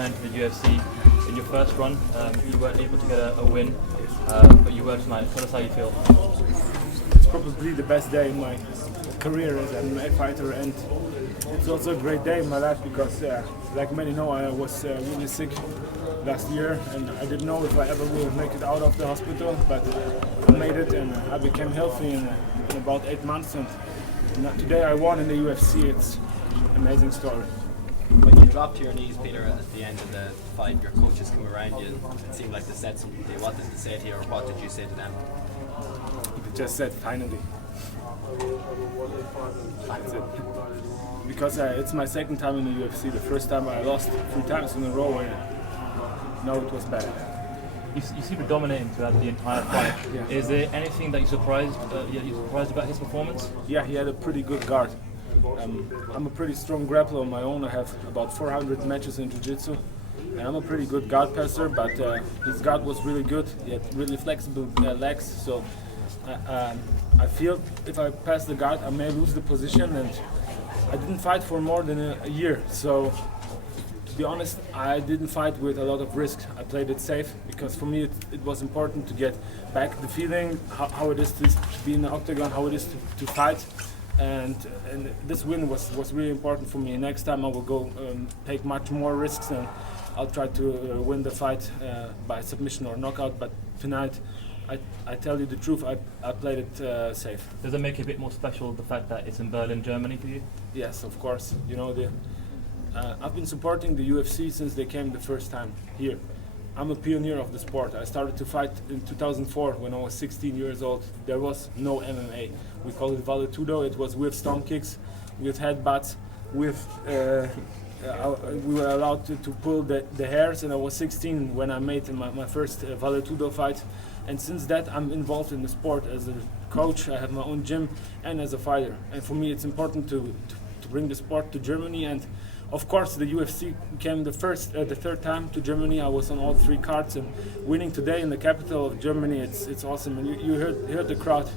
return to the UFC. In your first run, you weren't able to get a win, but you were tonight. Tell us how you feel. It's probably the best day in my career as an MMA fighter, and it's also a great day in my life because, like many know, I was really sick last year, and I didn't know if I ever will make it out of the hospital, but I made it, and I became healthy in about 8 months, and today I won in the UFC. It's an amazing story. When you dropped to your knees, Peter, at the end of the fight, your coaches come around you, and it seemed like they said something to you. What did they say to you, or what did you say to them? They just said, finally. That's it. Because it's my second time in the UFC. The first time I lost 3 times in a row, and now it was bad. You seem to dominating throughout the entire fight. Yeah. Is there anything that you're surprised about his performance? Yeah, he had a pretty good guard. I'm a pretty strong grappler on my own. I have about 400 matches in Jiu-Jitsu, and I'm a pretty good guard passer, but his guard was really good. He had really flexible legs, so I feel if I pass the guard, I may lose the position, and I didn't fight for more than a year, so to be honest, I didn't fight with a lot of risk. I played it safe because for me it was important to get back the feeling, how it is to be in the octagon, how it is to fight. And this win was really important for me. Next time I will go take much more risks, and I'll try to win the fight by submission or knockout. But tonight, I tell you the truth, I played it safe. Does it make it a bit more special, the fact that it's in Berlin, Germany for you? Yes, of course. You know, I've been supporting the UFC since they came the first time here. I'm a pioneer of the sport. I started to fight in 2004 when I was 16 years old. There was no MMA. We call it vale-tudo. It was with stomp kicks, with headbutts, with we were allowed to pull the hairs, and I was 16 when I made my first vale-tudo fight. And since that, I'm involved in the sport as a coach. I have my own gym and as a fighter. And for me, it's important to bring the sport to Germany. And of course, the UFC came the third time to Germany. I was on all 3 cards, and winning today in the capital of Germany, it's awesome. And you heard the crowd.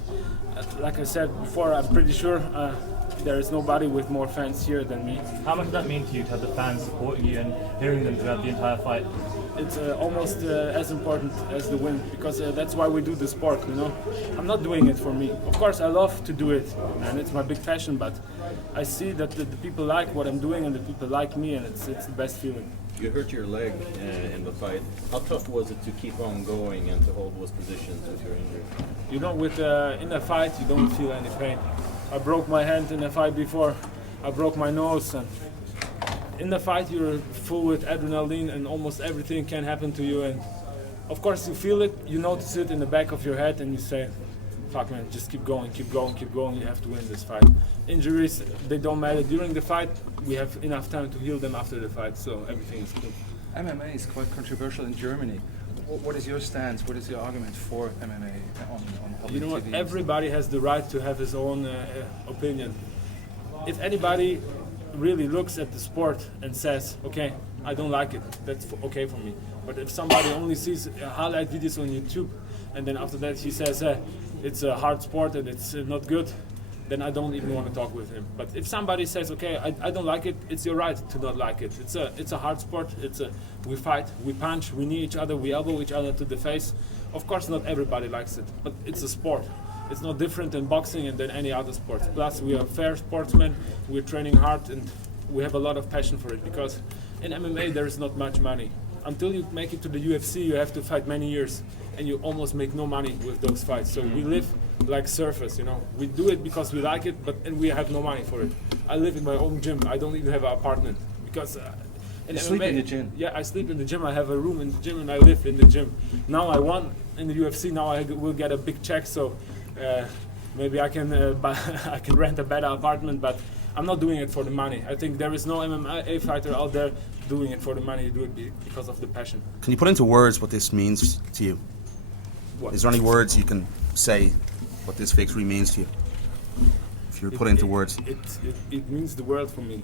Like I said before, I'm pretty sure there is nobody with more fans here than me. How much does that mean to you to have the fans supporting you and hearing them throughout the entire fight? It's almost as important as the win, because that's why we do the sport, you know. I'm not doing it for me. Of course, I love to do it, and it's my big passion, but I see that the people like what I'm doing, and the people like me, and it's the best feeling. You hurt your leg in the fight. How tough was it to keep on going and to hold those positions with your injury? You know, in a fight, you don't feel any pain. I broke my hand in a fight before. I broke my nose, and in the fight you're full with adrenaline, and almost everything can happen to you. And of course you feel it, you notice it in the back of your head, and you say, fuck man, just keep going, keep going, keep going. You have to win this fight. Injuries, they don't matter during the fight. We have enough time to heal them after the fight, so everything is cool. MMA is quite controversial in Germany. What is your stance? What is your argument for MMA on public You know what? TV? Everybody has the right to have his own opinion. If anybody really looks at the sport and says, okay, I don't like it, that's okay for me. But if somebody only sees highlight videos on YouTube, and then after that he says, it's a hard sport and it's not good, then I don't even want to talk with him. But if somebody says, okay, I don't like it, it's your right to not like it. It's a hard sport. We fight, we punch, we knee each other, we elbow each other to the face. Of course, not everybody likes it, but it's a sport. It's no different than boxing and than any other sport. Plus, we are fair sportsmen. We're training hard, and we have a lot of passion for it. Because in MMA, there is not much money. Until you make it to the UFC, you have to fight many years, and you almost make no money with those fights. So we live like surfers, you know. We do it because we like it, and we have no money for it. I live in my own gym. I don't even have an apartment because. You sleep in the gym? Yeah, I sleep in the gym. I have a room in the gym, and I live in the gym. Now I won in the UFC. Now I will get a big check, so maybe I can I can rent a better apartment. But I'm not doing it for the money. I think there is no MMA fighter out there doing it for the money. You do it because of the passion. Can you put into words what this means to you? What? Is there any words you can say what this victory means to you? If you put into words. It means the world for me.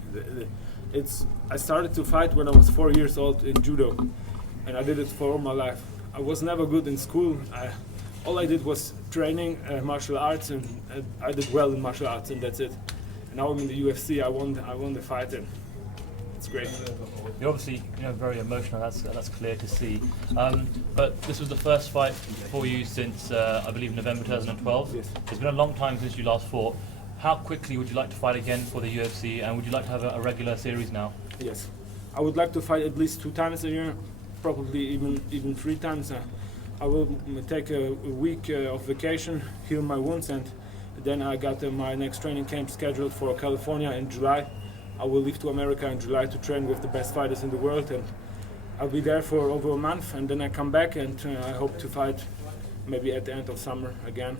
I started to fight when I was 4 years old in judo, and I did it for all my life. I was never good in school. All I did was training martial arts, and I did well in martial arts, and that's it. And now I'm in the UFC. I won the fight, and it's great. You're obviously, very emotional. That's clear to see. But this was the first fight for you since I believe November 2012. Yes. It's been a long time since you last fought. How quickly would you like to fight again for the UFC, and would you like to have a regular series now? Yes, I would like to fight at least 2 times a year, probably even 3 times. I will take a week of vacation, heal my wounds, and then I got my next training camp scheduled for California in July. I will leave to America in July to train with the best fighters in the world, and I'll be there for over a month, and then I come back, and I hope to fight maybe at the end of summer again.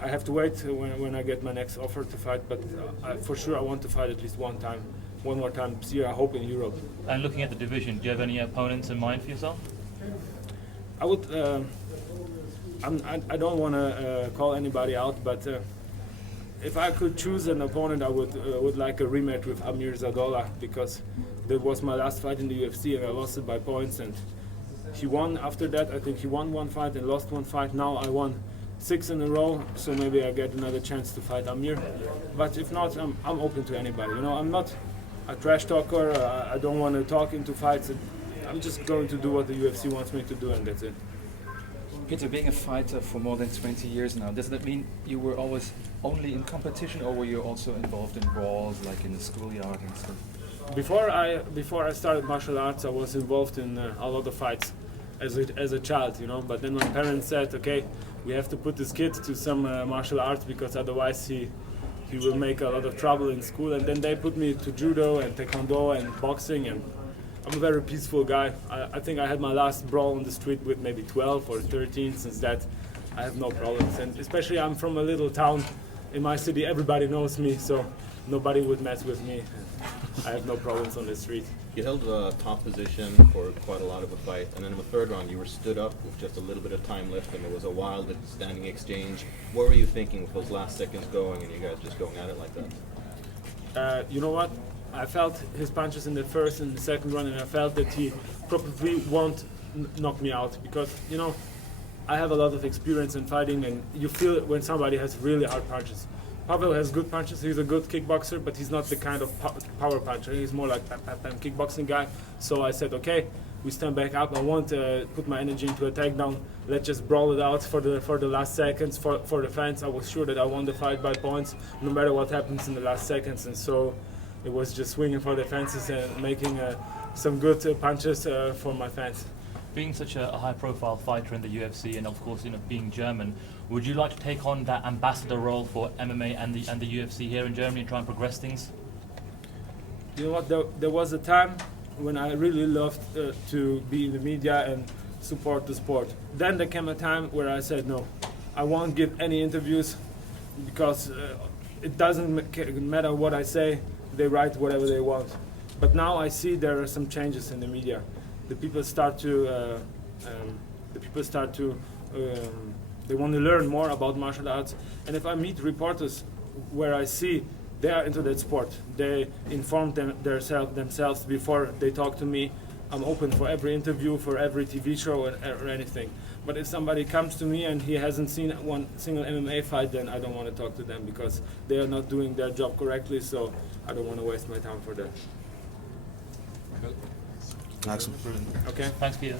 I have to wait when I get my next offer to fight, but for sure I want to fight at least one more time this year, I hope in Europe. And looking at the division, do you have any opponents in mind for yourself? I would. I don't want to call anybody out, but if I could choose an opponent, I would like a rematch with Amir Zadola, because that was my last fight in the UFC and I lost it by points. And he won after that. I think he won 1 fight and lost 1 fight. Now I won 6 in a row, so maybe I get another chance to fight Amir. But if not, I'm open to anybody. I'm not a trash talker. I don't want to talk into fights. I'm just going to do what the UFC wants me to do, and that's it. Peter, being a fighter for more than 20 years now, does that mean you were always only in competition, or were you also involved in brawls, like in the schoolyard and stuff? Before I started martial arts, I was involved in a lot of fights as a child, But then my parents said, okay, we have to put this kid to some martial arts because otherwise he will make a lot of trouble in school. And then they put me to judo and taekwondo and boxing, and I'm a very peaceful guy. I think I had my last brawl on the street with maybe 12 or 13. Since that, I have no problems. And especially I'm from a little town in my city. Everybody knows me, so nobody would mess with me. I have no problems on the street. You held a top position for quite a lot of the fight, and then in the 3rd round you were stood up with just a little bit of time left, and it was a wild standing exchange. What were you thinking with those last seconds going, and you guys just going at it like that? You know what? I felt his punches in the 1st and the 2nd round, and I felt that he probably won't knock me out because, I have a lot of experience in fighting, and you feel it when somebody has really hard punches. Pavel has good punches. He's a good kickboxer, but he's not the kind of power puncher. He's more like a kickboxing guy. So I said, okay, we stand back up. I won't put my energy into a takedown. Let's just brawl it out for the last seconds for the fans. I was sure that I won the fight by points, no matter what happens in the last seconds. And so it was just swinging for the fences and making some good punches for my fans. Being such a high-profile fighter in the UFC, and of course, being German, would you like to take on that ambassador role for MMA and the UFC here in Germany and try and progress things? You know what? There was a time when I really loved to be in the media and support the sport. Then there came a time where I said, no, I won't give any interviews because it doesn't matter what I say. They write whatever they want. But now I see there are some changes in the media. The people start to they want to learn more about martial arts. And if I meet reporters where I see they are into that sport, they inform themselves before they talk to me. I'm open for every interview, for every TV show or anything. But if somebody comes to me and he hasn't seen one single MMA fight, then I don't want to talk to them because they are not doing their job correctly. So I don't want to waste my time for that. Excellent. Okay. Thanks, Peter.